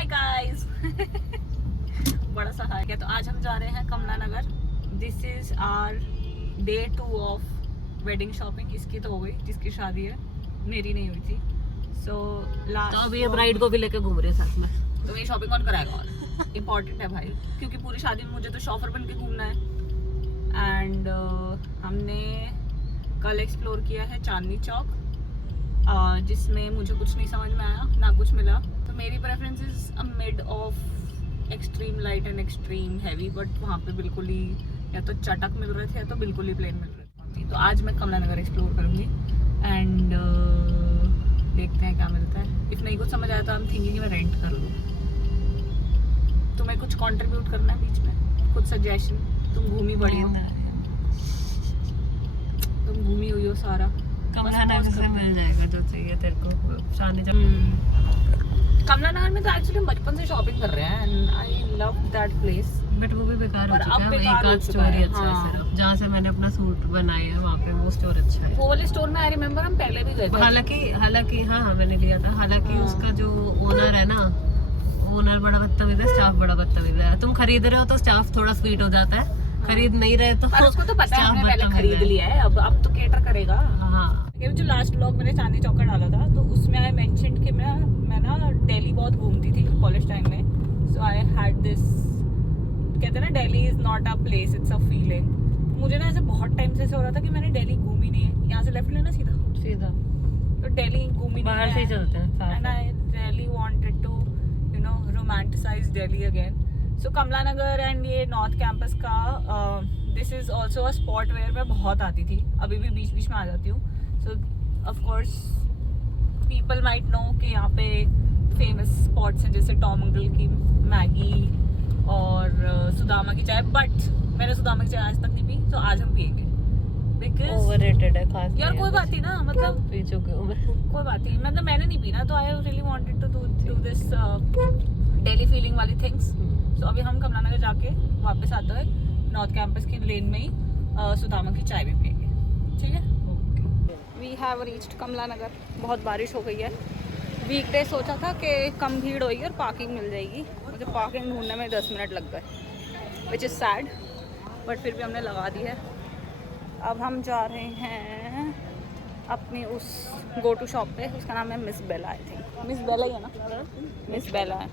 Hi guys बड़ा सा हाय। तो आज हम जा रहे हैं Kamla Nagar. This is our day 2 of wedding shopping. इसकी तो हो गई, जिसकी शादी है, मेरी नहीं हुई थी। सो लास्ट तो अभी ये ब्राइड को भी लेके घूम रहे हैं साथ में। तो ये शॉपिंग कौन कराएगा? और इम्पोर्टेंट है भाई, क्योंकि पूरी शादी में मुझे तो शॉफर बन के घूमना है। एंड हमने कल एक्सप्लोर किया है चांदनी चौक, जिसमें मुझे कुछ नहीं समझ में आया, ना कुछ मिला। तो मेरी preference is a mid of extreme light and extreme heavy, but वहाँ पे बिल्कुल ही या तो चटक मिल रहे थे या तो बिल्कुल ही प्लेन मिल रहे थे। तो आज मैं कमला नगर एक्सप्लोर करूँगी एंड देखते हैं क्या मिलता है। इफ नहीं कुछ समझ आया तो हम थिंकिंग कि मैं रेंट कर लूँ। तुम्हें कुछ कंट्रीब्यूट करना है बीच में, कुछ सजेशन? तुम घूमी बड़ी हो, तुम घूमी हुई हो सारा। कमला नगर से मिल जाएगा जो चाहिए तेरे को। चांदनी चौक कमला नगर में तो एक्चुअली हम बचपन से शॉपिंग कर रहे हैं and I love that place. But वो भी बेकार हो पर चुका अब है। बेकार एक हो आध चुका स्टोर ही है, अच्छा है हाँ। सिर्फ, जहाँ से मैंने अपना सूट बनाया है वहाँ पे वो स्टोर अच्छा है। वो वाले स्टोर में आई रिमेम्बर हम पहले भी गए थे। हालांकि हाँ मैंने लिया था। हालांकि उसका जो ओनर है ना, ओनर बड़ा बदतमीज है, स्टाफ बड़ा बदतमीज है। तुम खरीद रहे हो तो स्टाफ थोड़ा स्वीट हो जाता है, खरीद नहीं रहे तो पर उसको तो पता है हमने पहले बदतमीज खरीद लिया है, अब तो केटर करेगा। हाँ। ये जो लास्ट व्लॉग मैंने चांदनी चौक का डाला था, तो उसमें आई मेंशन्ड कि मैं ना दिल्ली बहुत घूमती थी कॉलेज टाइम में। सो आई हैड दिस, कहते हैं ना Delhi is not a place, it's a feeling. मुझे ना ऐसे बहुत टाइम से ऐसे हो रहा था कि मैंने दिल्ली घूमी नहीं है। यहाँ से लेफ्ट लेना सीधा, तो दिल्ली घूमी बाहर नहीं से है। ही चलते हैं साथ And में। I really wanted to, you know, romanticize Delhi again. So Kamla Nagar and ये नॉर्थ कैंपस का this is also a spot where मैं बहुत आती थी, अभी भी बीच बीच में आ जाती हूँ। सो of course people might know कि यहाँ पे फेमस स्पॉट्स हैं जैसे टॉम अंकल की मैगी और सुदामा की चाय, बट मैंने सुदामा की चाय आज तक नहीं पी, तो आज हम पिएंगे। बिकॉज ओवररेटेड है खास। यार कोई बात नहीं ना, मतलब पी चुकी हूँ मैं। कोई बात नहीं, मतलब मैंने नहीं पी ना, तो I really wanted to do this daily feeling वाली थिंग्स। सो अभी हम कमला नगर जाके वापस आते हुए नॉर्थ कैंपस की लेन में ही सुदामा की चाय भी पिएंगे, ठीक है? वी हैव रीच्ड कमला नगर। बहुत बारिश हो गई है। वीकडे सोचा था कि कम भीड़ होगी और पार्किंग मिल जाएगी, मुझे पार्किंग ढूंढने में 10 मिनट लग गए, विच इज़ सैड, बट फिर भी हमने लगा दी है। अब हम जा रहे हैं अपनी उस गो टू शॉप पे, उसका नाम है miss Bela. I think miss Bela ही है ना, मिस बेला है।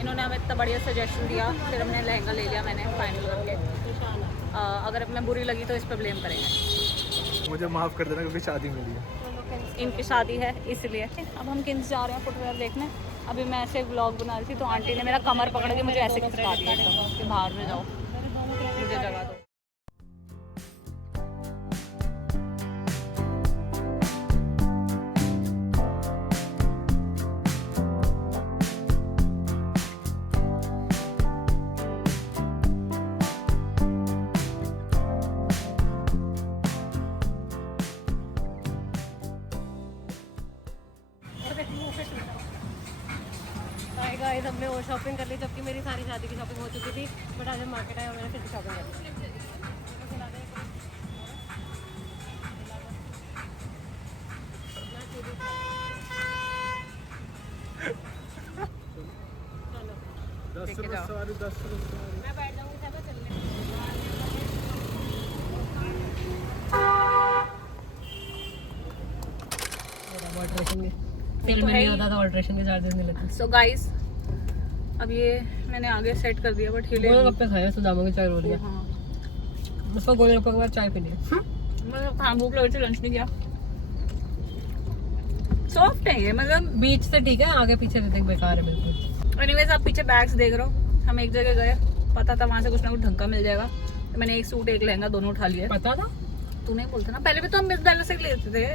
इन्होंने हमें इतना बढ़िया सजेशन दिया, फिर हमने लहंगा ले लिया मैंने फाइनल करके। अगर मैं बुरी लगी तो इस पर ब्लेम करेंगे। मुझे माफ़ कर देना क्योंकि शादी मिली है। इनकी शादी है इसलिए। अब हम किन्स जा रहे हैं फुटवेयर देखने। अभी मैं ऐसे व्लॉग बना रही थी तो आंटी ने मेरा कमर पकड़ के मुझे ऐसे खिसका दिया एकदम कि बाहर में जाओ, मुझे जगह दो। गाइस हमने वो शॉपिंग कर ली, जबकि मेरी सारी शादी की शॉपिंग हो चुकी थी। बट आज हम मार्केट आए और मैंने फिर से शॉपिंग कर ली। लेके जाओ। मैं बैठ जाऊंगी सब चलने। फिल्म नहीं आता तो ऑल्ट्रेशन के चार्जेस नहीं लगते। सो गाइस अब ये मैंने आगे सेट कर दिया, बट हिले नहीं। गोलगप्पे खाए सुदामा की चाय रोल लिया। हाँ, उसको गोलगप्पे के बाद चाय पीनी है। मतलब कहाँ भूख लगी थी, लंच नहीं किया। सॉफ्ट है ये, मतलब बीच से ठीक है, आगे पीछे से देख बेकार है बिल्कुल। एनीवेज आप पीछे बैग्स देख रहे हो। हम एक जगह गए, पता था वहाँ से कुछ ना कुछ ढंग का मिल जाएगा, तो मैंने एक सूट एक लहंगा दोनों उठा लिया। पता था तू नहीं बोलता ना, पहले भी तो हम मिस बैला से लेते थे।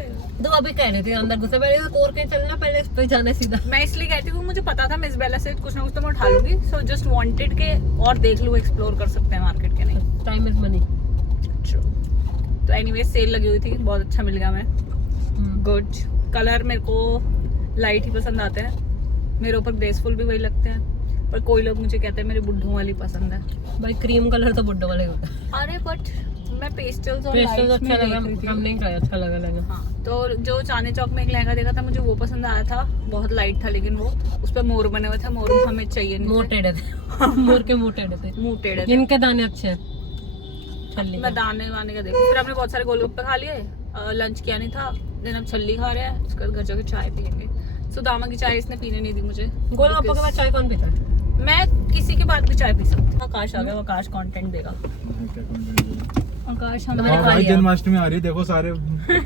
तो अभी कह रहे थे अंदर घुसे, पहले तो कोर के चलना, पहले इस पे जाना सीधा। मैं इसलिए कहती हूँ, मुझे पता था मिस बेला से कुछ ना कुछ तो मैं उठा लूंगी, सो जस्ट वांटेड के और देख लूँ, एक्सप्लोर कर सकते हैं मार्केट के। नहीं, टाइम इज मनी। तो एनीवे सेल लगी हुई थी, बहुत अच्छा मिल गया। मैं गुड कलर, मेरे को लाइट ही पसंद आते हैं, मेरे ऊपर ग्रेसफुल भी वही लगते हैं, पर कोई लोग मुझे कहते हैं मेरे बुड्ढों वाली पसंद है। भाई क्रीम कलर तो बुड्ढो वाले होता है। अरे बट मैं पेस्टल्स और पेस्टल लाइट्स अच्छा में लगा, देख रही थी। हम नहीं खाया, अच्छा लगा लगा। हाँ, तो जो चांदनी चौक में एक लहंगा देखा था, मुझे वो पसंद आया था, बहुत लाइट था, लेकिन वो उस पर मोर बने हुए थे, मोर हमें चाहिए नहीं मोर टेढ़े थे, मोर के मुंह टेढ़े थे, मुंह टेढ़े थे। इनके दाने अच्छे हैं। छल्ली मैं दाने वाने का देखी, फिर हमने बहुत सारे गोलगप्पे खा लिए, लंच किया नहीं था, दिन अब छल्ली खा रहे हैं, उसके बाद घर जाके चाय पियेंगे। सुदामा की चाय इसने पीने नहीं दी मुझे। गोलगप्पे के बाद चाय कौन पीता है? मैं किसी के बाद भी चाय पी सकती हूँ। आकाश आ गया, आकाश कंटेंट देगा। आकाश हमारे मैंने खा भाई लिया। जन्माष्टमी आ रही है, देखो सारे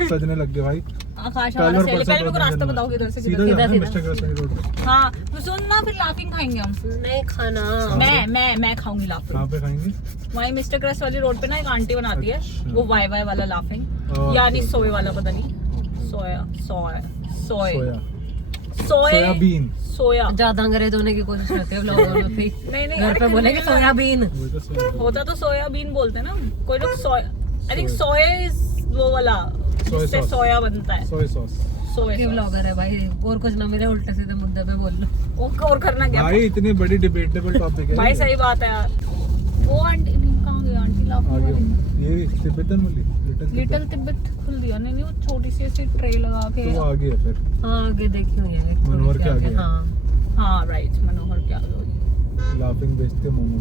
सजने लग गए भाई। आकाश कल हमारा और सेल, परसों पहले मेरे को रास्ता बताओ किधर से सीधा किधर। जाना है सीधा। मिस्टर ग्रोसरी रोड पे। हाँ तो सुन ना, फिर लाफिंग खाएंगे हम। नहीं खाना। मैं खाऊंगी लाफिंग। कहाँ पे खाएंगे? वहीं मिस्टर क्रस्ट वाली रोड पे ना एक आंटी बनाती है, अच्छा। वो वाई वाई वाला लाफिंग, ओके, यानी ओके। सोए वाला, पता नहीं सोया सोया सोए सोया सोए सोयाबीन। सोया। ज्यादा अंग्रेज होने की कोशिश करते हो लोग। नहीं नहीं, घर अरे पे बोलेंगे करने सोयाबीन। वही तो सोया। होता तो सोयाबीन बोलते हैं ना कोई लोग। सोया, आई थिंक सोया इज वो वाला जिससे sauce। सोया बनता है। Soya sauce. सोया की ब्लॉगर है भाई, और कुछ ना मिले उल्टे सीधे मुद्दे पे बोल लो। और करना क्या भाई इतनी बड़ी डिबेटेबल टॉपिक है। भाई, सही बात है यार। वो आंटी नहीं, कहाँ गई आंटी लाफिंग आगे वाली? ये तिब्बतन वाली लिटिल तिब्बत खुल दिया। नहीं नहीं, वो छोटी सी ऐसी ट्रे लगा के। तो वो आगे है फिर हाँ आगे देखी हुई है, मनोहर के आगे। हाँ हाँ राइट, मनोहर क्या होगी। लाफिंग बेचते मोमो।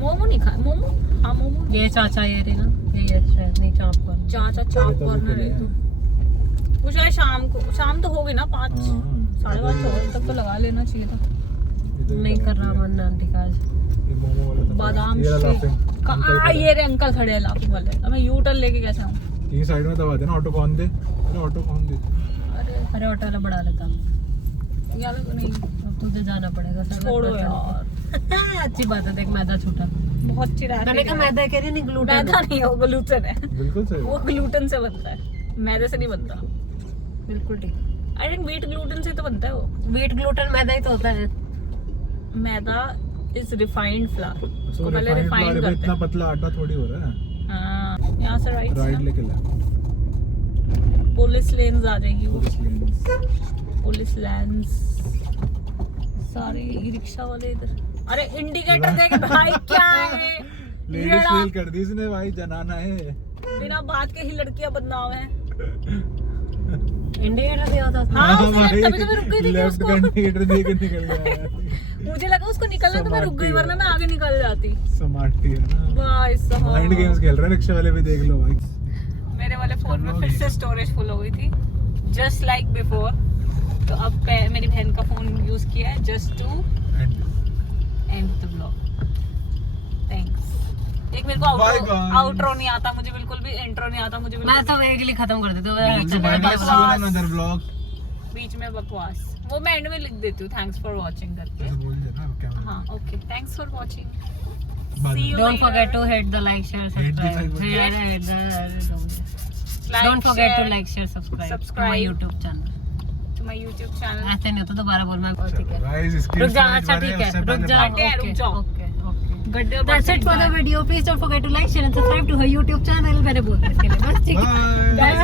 मोमो नहीं खा, मोमो, हाँ मोमो। ये चाचा ये रही ना, ये शायद नहीं चाप पर। चाचा चाप कॉर्नर है तो। वो शायद शाम तो हो गई ना, 5 साढ़े 5 6 तक तो लगा लेना चाहिए था। नहीं कर रहा मन आंटी का आज। ये मोमो वाला था। बादाम ये रहा शेक। लाफिंग। कहाँ ये रे अंकल खड़े हैं लाफिंग वाले। अब मैं यू टर्न लेके कैसे आऊँ? ये साइड में दबा देना, ऑटो कौन दे? अरे ऑटो कौन दे? अरे अरे ऑटो वाला बढ़ा लेता, यार नहीं, अब तुझे जाना पड़ेगा सर। छोड़ो यार। अच्छी बात है, देख मैदा छूटा। बहुत चिढ़ा। मैंने कहा मैदा कह रही नहीं, ग्लूटेन मैदा नहीं है, वो ग्लूटेन है। बिल्कुल सही। वो ग्लूटेन से बनता है, मैदे से नहीं बनता। बिल्कुल ठीक। आई थिंक व्हीट ग्लूटेन से तो बनता है वो। व्हीट ग्लूटेन मैदा ही तो होता है। मैदा इज रिफाइंड फ्लावर, सो उसको पहले रिफाइंड रिफाइन फ्लावर पे करते इतना हैं। पतला आटा थोड़ी हो रहा है। हाँ, यहाँ से राइट राइट लेके ला। पुलिस लेन्स आ जाएगी वो। Police lens. पुलिस लेन्स सारे ई रिक्शा वाले इधर। अरे इंडिकेटर देख भाई, क्या है लेडीज लड़ा- फील कर दी इसने भाई, जनाना है। बिना बात के ही लड़कियां बदनाम है। इंडिकेटर दिया था। हाँ, उसने तभी तो मैं रुक गई थी कि लेफ्ट उसको का इंडिकेटर दे के निकल गया है। मुझे लगा उसको निकलना तो मैं रुक गई, समाती है। वरना मैं आगे निकल जाती। समाटी है ना। भाई साहब, माइंड गेम्स खेल रहे हैं रिक्शा वाले भी, देख लो भाई। मेरे वाले फोन में फिर से स्टोरेज फुल हो गई थी, जस्ट लाइक बिफोर। तो अब मेरी बहन का फोन यूज किया है just to end the blog. Thanks. एक मेरे को Bye, guys. आउटरो नहीं आता, मुझे बिल्कुल भी इंट्रो नहीं आता, मुझे मैं बिल्कुल तो एक ही खत्म कर देती हूँ। Bye bye, see you in another blog. बीच में बकवास वो मैं एंड में लिख देती हूँ, थैंक्स फॉर वॉचिंग करके। बोल देना क्या। हाँ ओके, थैंक्स फॉर वॉचिंग। बाद में। Don't forget to hit the like, share, subscribe. Don't forget to like, share, subscribe to my YouTube channel. to my YouTube channel। ऐसे नहीं होता, दोबारा बोल मैं। ठीक है, गाइस इसकी रुक जा। storage अच्छा बारे ठीक है, उससे रुक पहले जा। बात- गड्ढे हैं, रुक जाओ। Okay okay. गड्ढे और That's it for the video. Please don't forget to like, share and subscribe to her YouTube channel. मैंने बोल दिया इसके लिए बस, ठीक है। Bye. Guys,